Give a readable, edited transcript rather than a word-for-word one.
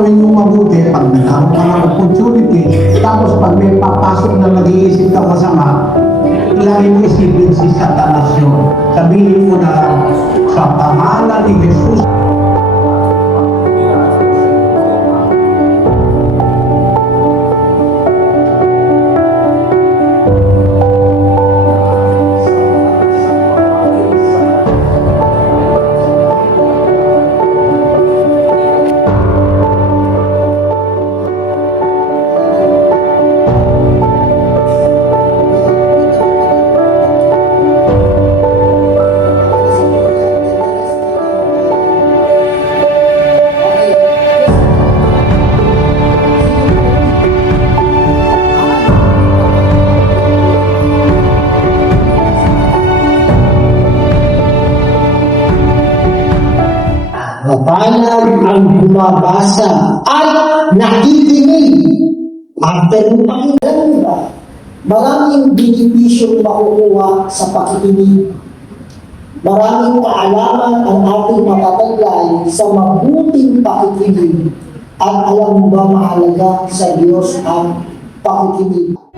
gagawin mo mabuti, pag nagkaroon ka ng opportunity, tapos pag may papasok na nag-iisip ka masama, lagi mo isipin si Satanas yun. Sabihin mo na lang, sa pangalan ni Jesus, Mapanag ang bumabasa at nakikinig. After mo pakinggan, diba? Maraming benepisyong makukuha sa pakikinig. Maraming kaalaman ang ating matataglan sa mabuting pakikinig. At alam mo ba mahalaga sa Diyos ang pakikinig?